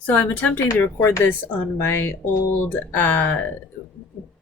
So I'm attempting to record this on my old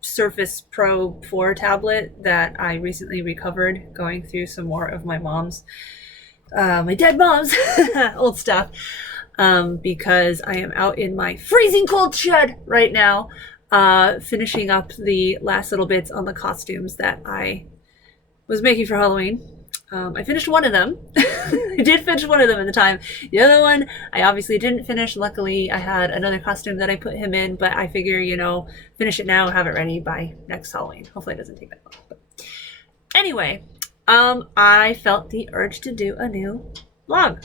Surface Pro 4 tablet that I recently recovered, going through some more of my my dead mom's old stuff, because I am out in my freezing cold shed right now, finishing up the last little bits on the costumes that I was making for Halloween. I finished one of them. I did finish one of them in the time. The other one, I obviously didn't finish. Luckily, I had another costume that I put him in, but I figure, finish it now, have it ready by next Halloween. Hopefully it doesn't take that long. But anyway, I felt the urge to do a new vlog.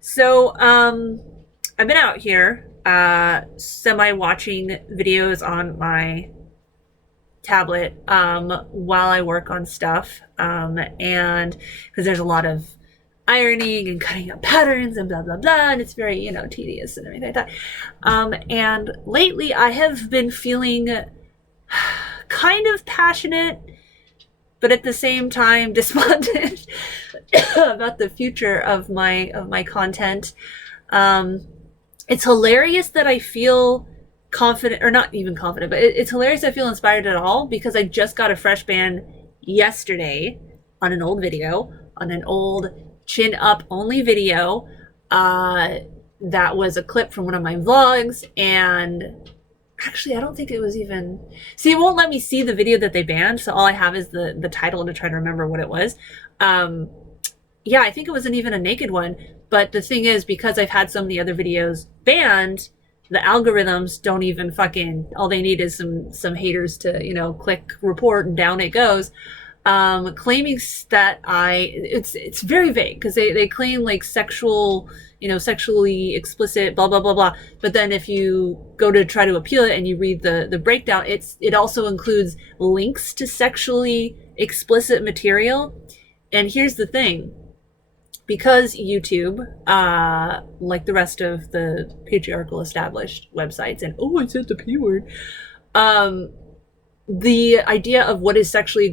So, I've been out here, semi-watching videos on my tablet while I work on stuff, and because there's a lot of ironing and cutting up patterns and blah blah blah, and it's very tedious and everything like that, and lately I have been feeling kind of passionate but at the same time despondent about the future of my content. It's hilarious that I feel confident, or not even confident, but it's hilarious I feel inspired at all, because I just got a fresh ban yesterday on an old video, on an old chin up only video, that was a clip from one of my vlogs. And actually I don't think it was even, see, it won't let me see the video that they banned, so all I have is the title to try to remember what it was. Yeah, I think it wasn't even a naked one, but the thing is, because I've had so many other videos banned, the algorithms don't even all they need is some haters to, click report and down it goes. Claiming that it's very vague, because they claim like sexually explicit, blah, blah, blah, blah. But then if you go to try to appeal it and you read the breakdown, it also includes links to sexually explicit material. And here's the thing. Because YouTube, like the rest of the patriarchal established websites, and I said the P word, the idea of what is sexually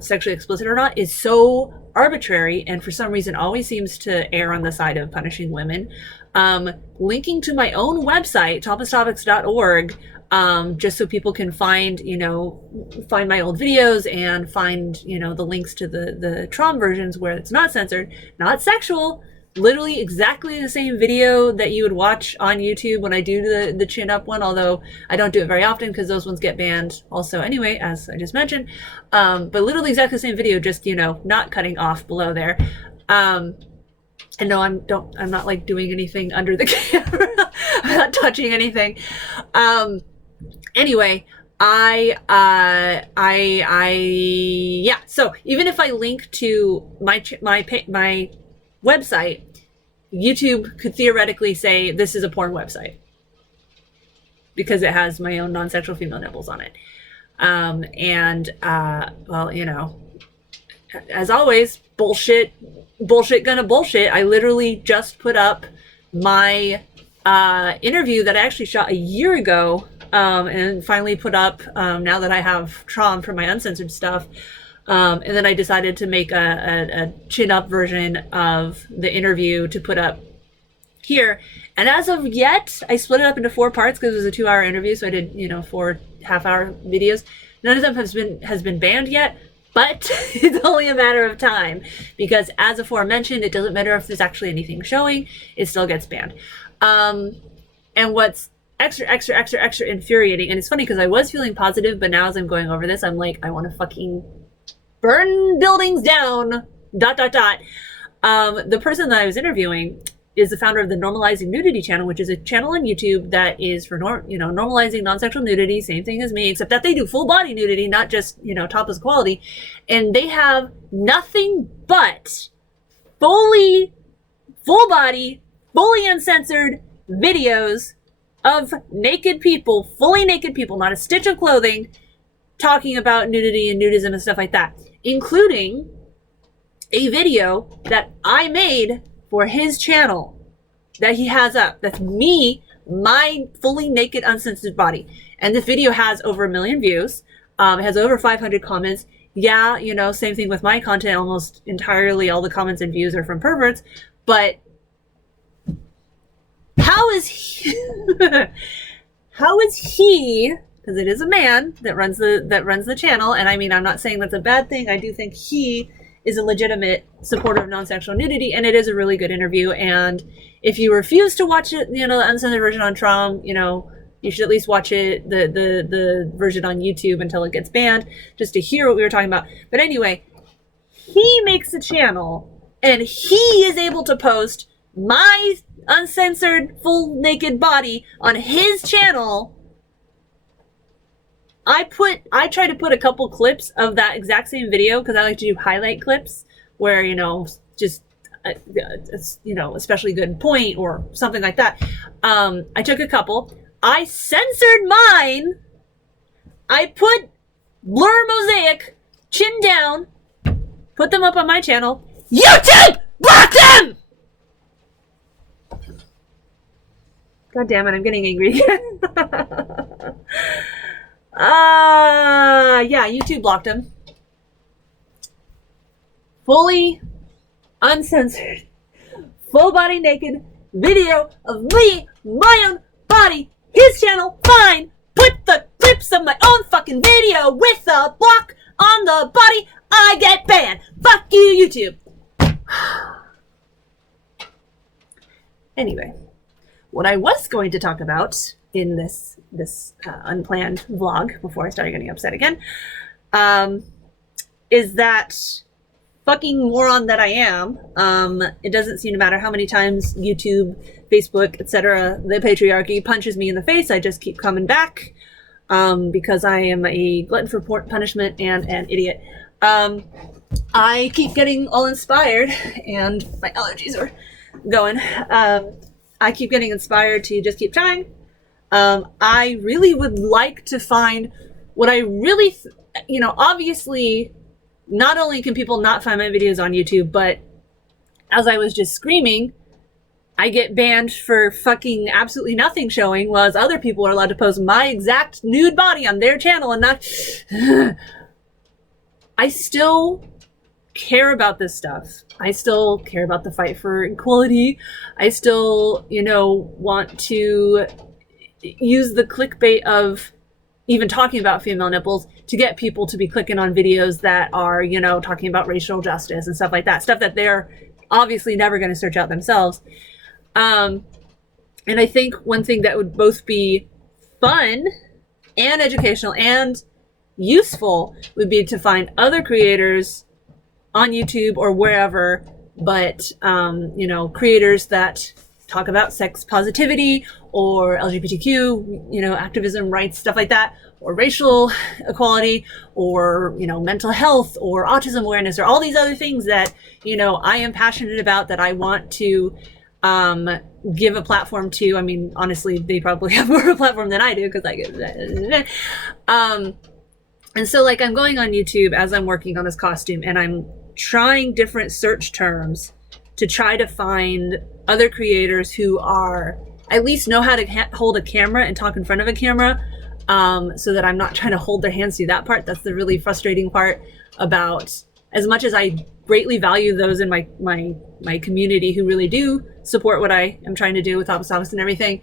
sexually explicit or not is so arbitrary, and for some reason always seems to err on the side of punishing women. Linking to my own website, toplesstopics.org, just so people can find my old videos and find, the links to the Trom versions where it's not censored, not sexual, literally exactly the same video that you would watch on YouTube when I do the chin up one, although I don't do it very often because those ones get banned also anyway, as I just mentioned. But literally exactly the same video, just, not cutting off below there. And no, I'm not like doing anything under the camera. I'm not touching anything. Anyway, yeah. So even if I link to my website, YouTube could theoretically say this is a porn website because it has my own non-sexual female nipples on it. Well, as always, bullshit gonna bullshit. I literally just put up my interview that I actually shot a year ago, and finally put up now that I have Trom for my uncensored stuff. And then I decided to make a chin up version of the interview to put up here. And as of yet, I split it up into 4 parts because it was a 2-hour interview. So I did, 4 half-hour videos. None of them has been banned yet, but it's only a matter of time, because as aforementioned, it doesn't matter if there's actually anything showing, it still gets banned. And what's extra infuriating, and it's funny because I was feeling positive, but now as I'm going over this, I'm like, I want to fucking burn buildings down, ... The person that I was interviewing is the founder of the Normalizing Nudity channel, which is a channel on YouTube that is for normalizing non-sexual nudity, same thing as me, except that they do full body nudity, not just topless quality. And they have nothing but full body, fully uncensored videos of naked people, fully naked people, not a stitch of clothing, talking about nudity and nudism and stuff like that, including a video that I made for his channel that he has up. That's me, my fully naked, uncensored body. And this video has over 1 million views. It has over 500 comments. Yeah, same thing with my content. Almost entirely all the comments and views are from perverts. But How is he how is he, because it is a man that runs the channel, and I mean, I'm not saying that's a bad thing. I do think he is a legitimate supporter of non-sexual nudity, and it is a really good interview. And if you refuse to watch it, the uncensored version on Trom, you should at least watch it, the version on YouTube until it gets banned, just to hear what we were talking about. But anyway, he makes a channel, and he is able to post my uncensored, full naked body on his channel. I try to put a couple clips of that exact same video, because I like to do highlight clips where, just, especially good point or something like that. I took a couple. I censored mine. I put blur mosaic, chin down, put them up on my channel. YouTube! Block them! God damn it, I'm getting angry again. Yeah, YouTube blocked him. Fully uncensored, full body naked video of me, my own body, his channel, fine. Put the clips of my own fucking video with a block on the body, I get banned. Fuck you, YouTube. Anyway, what I was going to talk about in this unplanned vlog before I started getting upset again, is that fucking moron that I am. It doesn't seem to matter how many times YouTube, Facebook, etc., the patriarchy punches me in the face. I just keep coming back, because I am a glutton for punishment and an idiot. I keep getting all inspired, and my allergies are going. I keep getting inspired to just keep trying. I really would like to find what I really, obviously, not only can people not find my videos on YouTube, but as I was just screaming, I get banned for fucking absolutely nothing showing, whereas other people are allowed to post my exact nude body on their channel and not. I still care about this stuff. I still care about the fight for equality. I still, want to use the clickbait of even talking about female nipples to get people to be clicking on videos that are, talking about racial justice and stuff like that. Stuff that they're obviously never going to search out themselves. And I think one thing that would both be fun and educational and useful would be to find other creators on YouTube or wherever, but, creators that talk about sex positivity or LGBTQ, activism, rights, stuff like that, or racial equality, or, mental health, or autism awareness, or all these other things that, I am passionate about, that I want to give a platform to. I mean, honestly, they probably have more of a platform than I do, because I get and so, like, I'm going on YouTube as I'm working on this costume, and I'm trying different search terms to try to find other creators who are at least know how to hold a camera and talk in front of a camera, so that I'm not trying to hold their hands through that part. That's the really frustrating part about, as much as I greatly value those in my community who really do support what I am trying to do with Topless and everything.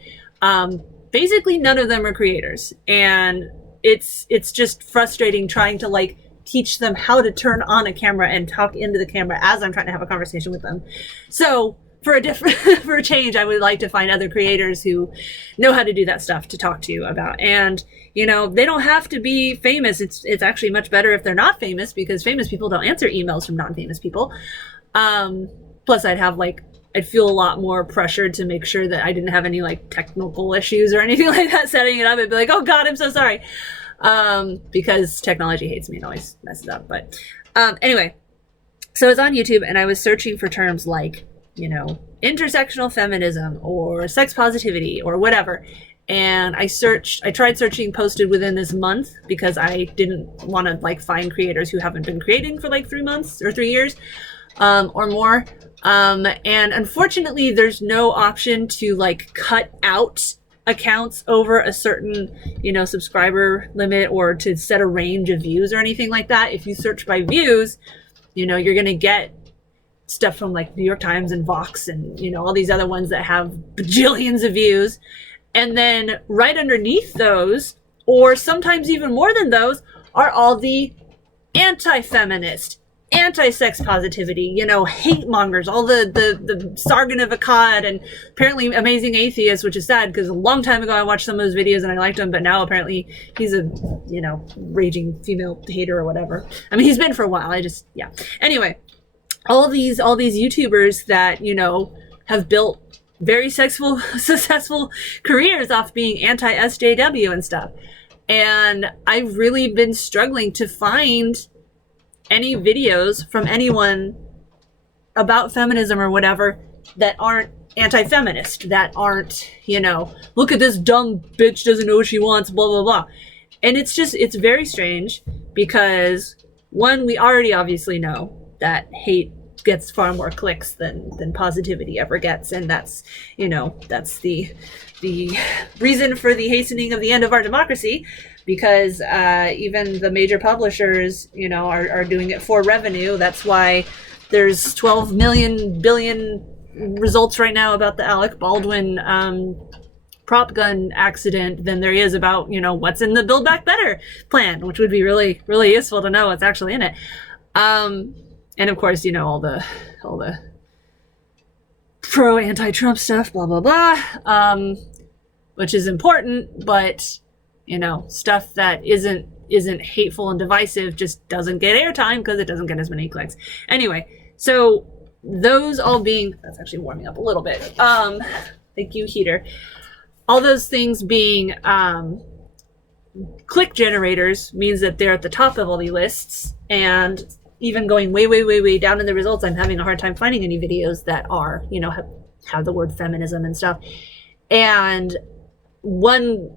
Basically, none of them are creators, and it's just frustrating trying to teach them how to turn on a camera and talk into the camera as I'm trying to have a conversation with them. So for a change, I would like to find other creators who know how to do that stuff to talk to you about. And, they don't have to be famous. It's actually much better if they're not famous, because famous people don't answer emails from non-famous people. Plus I'd feel a lot more pressured to make sure that I didn't have any technical issues or anything like that setting it up. I'd be like, oh God, I'm so sorry. Because technology hates me and always messes up. But anyway, so I was on YouTube and I was searching for terms like, intersectional feminism or sex positivity or whatever. And I tried searching posted within this month, because I didn't want to find creators who haven't been creating for 3 months or 3 years or more. And unfortunately, there's no option to cut out accounts over a certain, subscriber limit, or to set a range of views or anything like that. If you search by views, you're going to get stuff from like New York Times and Vox and, you know, all these other ones that have bajillions of views. And then right underneath those, or sometimes even more than those, are all the anti-feminist, anti-sex positivity, you know, hate mongers, all the Sargon of Akkad, and apparently Amazing Atheist, which is sad because a long time ago I watched some of those videos and I liked him, but now apparently he's a, you know, raging female hater or whatever. I mean, he's been for a while. Yeah. Anyway, all these YouTubers that, you know, have built very successful careers off being anti-SJW and stuff. And I've really been struggling to find any videos from anyone about feminism or whatever that aren't anti-feminist, that aren't, you know, look at this dumb bitch doesn't know what she wants, blah, blah, blah. And it's very strange because, one, we already obviously know that hate gets far more clicks than positivity ever gets. And that's, you know, that's the reason for the hastening of the end of our democracy, because even the major publishers, you know, are doing it for revenue. That's why there's 12 billion results right now about the Alec Baldwin prop gun accident than there is about, you know, what's in the Build Back Better plan, which would be really, really useful to know what's actually in it. And of course, you know, all the pro anti-Trump stuff, blah, blah, blah, which is important, but, you know, stuff that isn't hateful and divisive just doesn't get airtime because it doesn't get as many clicks. Anyway, so those all being, that's actually warming up a little bit. Thank you, heater. All those things being click generators means that they're at the top of all the lists, and even going way down in the results, I'm having a hard time finding any videos that are, you know, have the word feminism and stuff. And one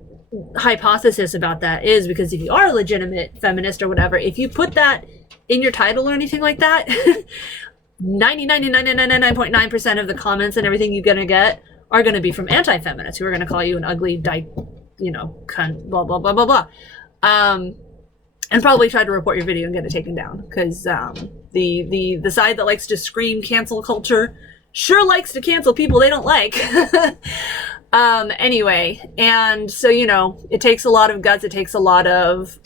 hypothesis about that is because if you are a legitimate feminist or whatever, if you put that in your title or anything like that, 99.9% of the comments and everything you're gonna get are gonna be from anti-feminists who are gonna call you an ugly, you know, cunt, blah, blah, blah, blah, blah. And probably try to report your video and get it taken down, because the side that likes to scream cancel culture sure likes to cancel people they don't like. Anyway, and so, you know, it takes a lot of guts, it takes a lot of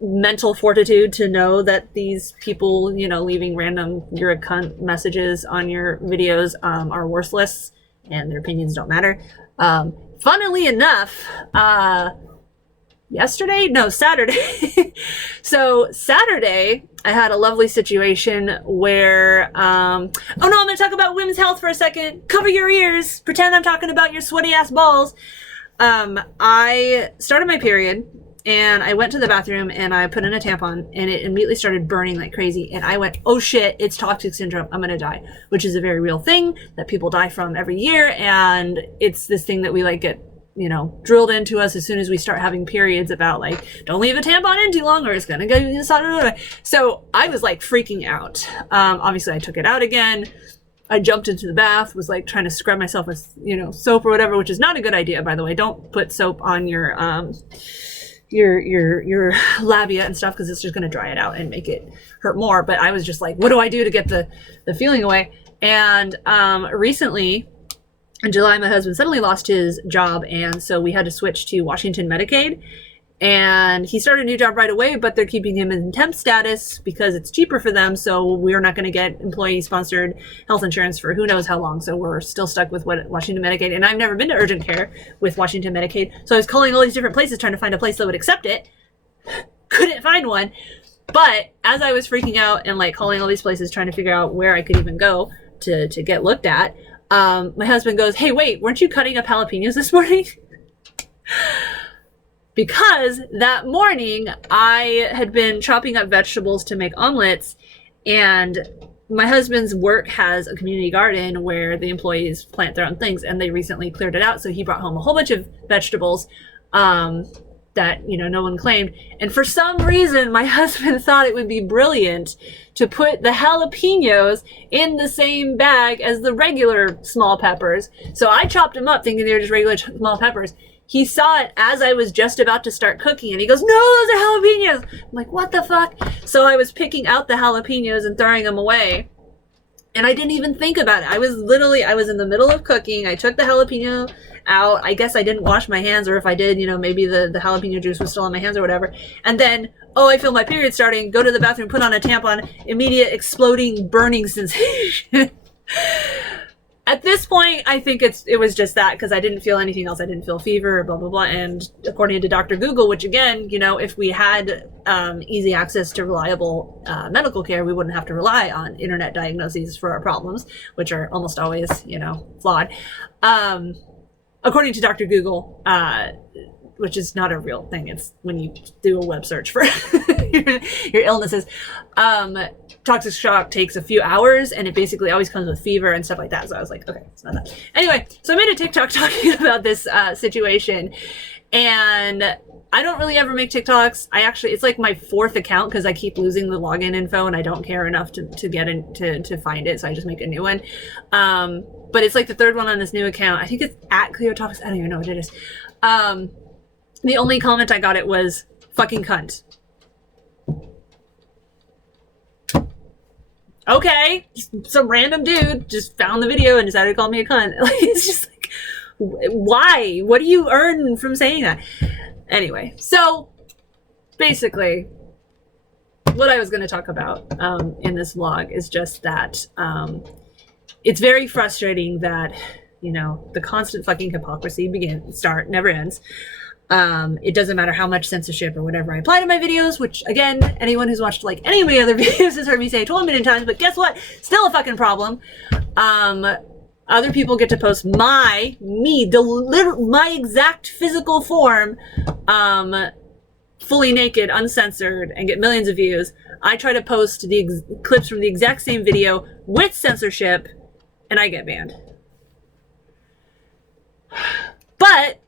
mental fortitude to know that these people, you know, leaving random "you're a cunt" messages on your videos are worthless and their opinions don't matter. Funnily enough, Saturday. So Saturday, I had a lovely situation where, oh no, I'm going to talk about women's health for a second. Cover your ears. Pretend I'm talking about your sweaty ass balls. I started my period and I went to the bathroom and I put in a tampon and it immediately started burning like crazy. And I went, oh shit, it's toxic syndrome. I'm going to die, which is a very real thing that people die from every year. And it's this thing that we like get, you know, drilled into us as soon as we start having periods about like, don't leave a tampon in too long or it's gonna go inside. So I was like freaking out. Obviously I took it out again. I jumped into the bath, was like trying to scrub myself with, you know, soap or whatever, which is not a good idea, by the way. Don't put soap on your labia and stuff, because it's just gonna dry it out and make it hurt more. But I was just like, what do I do to get the feeling away? And recently, in July, my husband suddenly lost his job, and so we had to switch to Washington Medicaid. And he started a new job right away, but they're keeping him in temp status because it's cheaper for them. So we're not going to get employee-sponsored health insurance for who knows how long. So we're still stuck with Washington Medicaid. And I've never been to urgent care with Washington Medicaid. So I was calling all these different places trying to find a place that would accept it. Couldn't find one. But as I was freaking out and like calling all these places trying to figure out where I could even go to get looked at, my husband goes, hey, wait, weren't you cutting up jalapenos this morning? Because that morning I had been chopping up vegetables to make omelets, and my husband's work has a community garden where the employees plant their own things, and they recently cleared it out. So he brought home a whole bunch of vegetables that, you know, no one claimed. And for some reason, my husband thought it would be brilliant to put the jalapenos in the same bag as the regular small peppers. So I chopped them up thinking they were just regular small peppers. He saw it as I was just about to start cooking, and he goes, "No, those are jalapenos." I'm like, what the fuck? So I was picking out the jalapenos and throwing them away, and I didn't even think about it. I was in the middle of cooking. I took the jalapeno out. I guess I didn't wash my hands, or if I did, you know, maybe the jalapeno juice was still on my hands or whatever. And then, oh, I feel my period starting, go to the bathroom, put on a tampon, immediate exploding, burning sensation. At this point, I think it was just that, because I didn't feel anything else. I didn't feel fever, blah, blah, blah. And according to Dr. Google, which again, you know, if we had easy access to reliable medical care, we wouldn't have to rely on internet diagnoses for our problems, which are almost always, you know, flawed. According to Dr. Google, which is not a real thing. It's when you do a web search for your illnesses. Toxic shock takes a few hours, and it basically always comes with fever and stuff like that. So I was like, okay, it's not that. Anyway, so I made a TikTok talking about this situation, and I don't really ever make TikToks. It's like my 4th account, because I keep losing the login info and I don't care enough to get in to find it. So I just make a new one. But it's like the 3rd one on this new account. I think it's at Cleo Topics. I don't even know what it is. The only comment I got it was fucking cunt. Okay, some random dude just found the video and decided to call me a cunt. Like, it's just like, why? What do you earn from saying that? Anyway, so basically, what I was going to talk about in this vlog is just that it's very frustrating that, you know, the constant fucking hypocrisy never ends. It doesn't matter how much censorship or whatever I apply to my videos, which again, anyone who's watched like any of my other videos has heard me say 12 million times, but guess what? Still a fucking problem. Other people get to post my exact physical form, fully naked, uncensored, and get millions of views. I try to post the clips from the exact same video with censorship, and I get banned. But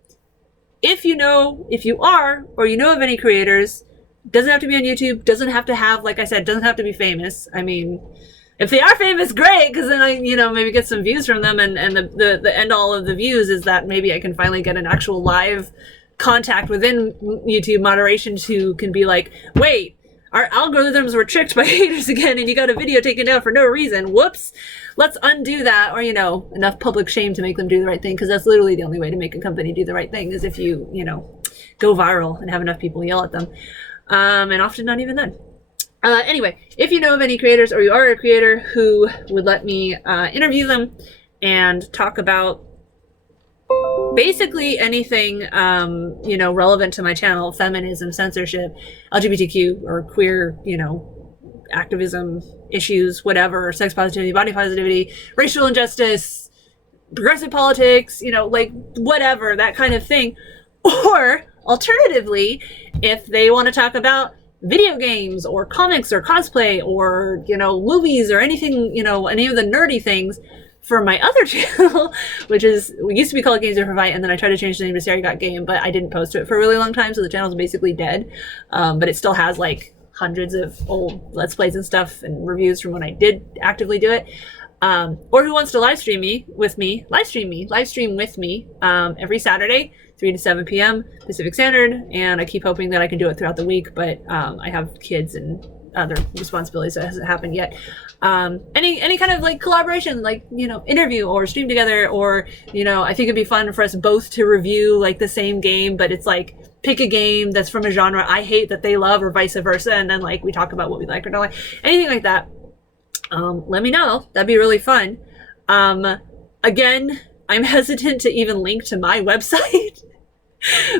if you are, or you know of any creators, doesn't have to be on YouTube, doesn't have to have, like I said, doesn't have to be famous. I mean, if they are famous, great, because then I, you know, maybe get some views from them, and the end all of the views is that maybe I can finally get an actual live contact within YouTube moderation who can be like, wait, our algorithms were tricked by haters again, and you got a video taken down for no reason. Whoops. Let's undo that, or, you know, enough public shame to make them do the right thing, because that's literally the only way to make a company do the right thing, is if you, you know, go viral and have enough people yell at them. And often not even then. Anyway, if you know of any creators, or you are a creator who would let me interview them and talk about basically anything, you know, relevant to my channel, feminism, censorship, LGBTQ or queer, you know, activism issues, whatever, sex positivity, body positivity, racial injustice, progressive politics, you know, like whatever, that kind of thing. Or alternatively, if they want to talk about video games or comics or cosplay or, you know, movies or anything, you know, any of the nerdy things, for my other channel, which is, we used to be called Games Over Fight, and then I tried to change the name to Sarah Got Game, but I didn't post to it for a really long time, so the channel's basically dead. But it still has like hundreds of old Let's Plays and stuff and reviews from when I did actively do it. Or who wants to live stream with me every Saturday, 3 to 7 p.m. Pacific Standard, and I keep hoping that I can do it throughout the week, but I have kids and other responsibilities, so it hasn't happened yet. Any kind of like collaboration, like, you know, interview or stream together, or, you know, I think it'd be fun for us both to review like the same game, but it's like pick a game that's from a genre I hate that they love, or vice versa, and then like we talk about what we like or don't like, anything like that. Let me know. That'd be really fun. Again, I'm hesitant to even link to my website,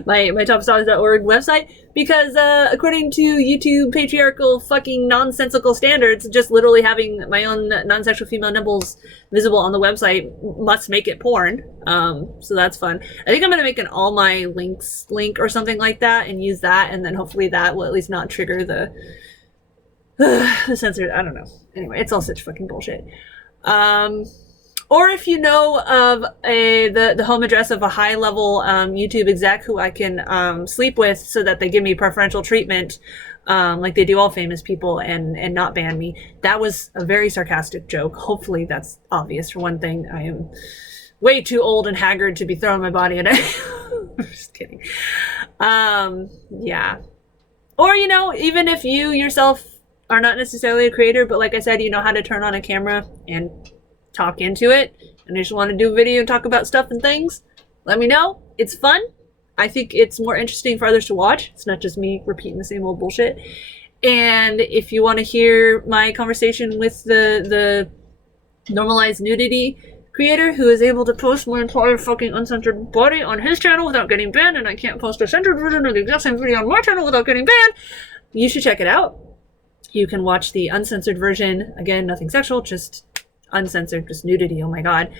my topstars.org website, because according to YouTube patriarchal fucking nonsensical standards, just literally having my own non-sexual female nipples visible on the website must make it porn. So that's fun. I think I'm gonna make an all my links link or something like that and use that, and then hopefully that will at least not trigger the censored, I don't know. Anyway, it's all such fucking bullshit. Or if you know of the home address of a high-level YouTube exec who I can sleep with so that they give me preferential treatment, like they do all famous people, and not ban me. That was a very sarcastic joke. Hopefully that's obvious. For one thing, I am way too old and haggard to be throwing my body at it. Just kidding. Yeah. Or, you know, even if you yourself are not necessarily a creator, but like I said, you know how to turn on a camera and talk into it, and you just want to do a video and talk about stuff and things, let me know. It's fun. I think it's more interesting for others to watch. It's not just me repeating the same old bullshit. And if you want to hear my conversation with the normalized nudity creator who is able to post my entire fucking uncensored body on his channel without getting banned, and I can't post a censored version of the exact same video on my channel without getting banned, you should check it out. You can watch the uncensored version. Again, nothing sexual, just uncensored, just nudity. Oh my god.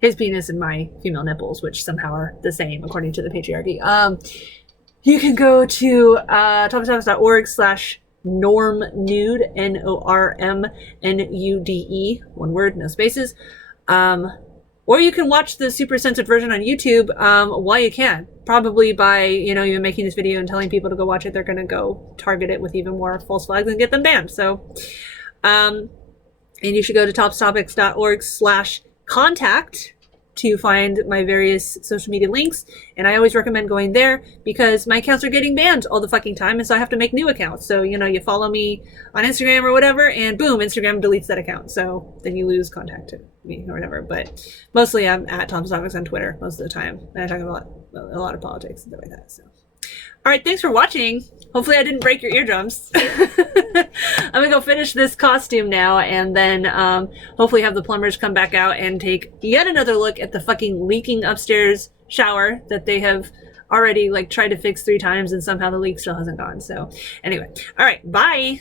His penis and my female nipples, which somehow are the same according to the patriarchy. You can go to topless.org/normnude, NORMNUDE, one word, no spaces. Or you can watch the super censored version on YouTube while you can. Probably by, you know, you making this video and telling people to go watch it, they're going to go target it with even more false flags and get them banned. So, and you should go to topstopics.org/contact to find my various social media links. And I always recommend going there because my accounts are getting banned all the fucking time, and so I have to make new accounts. So, you know, you follow me on Instagram or whatever, and boom, Instagram deletes that account. So then you lose contact to me or whatever. But mostly I'm at Tom's Topics on Twitter most of the time. And I talk about a lot of politics and stuff like that. So, all right, thanks for watching. Hopefully I didn't break your eardrums. I'm gonna go finish this costume now, and then hopefully have the plumbers come back out and take yet another look at the fucking leaking upstairs shower that they have already like tried to fix 3 times, and somehow the leak still hasn't gone. So anyway, all right, bye.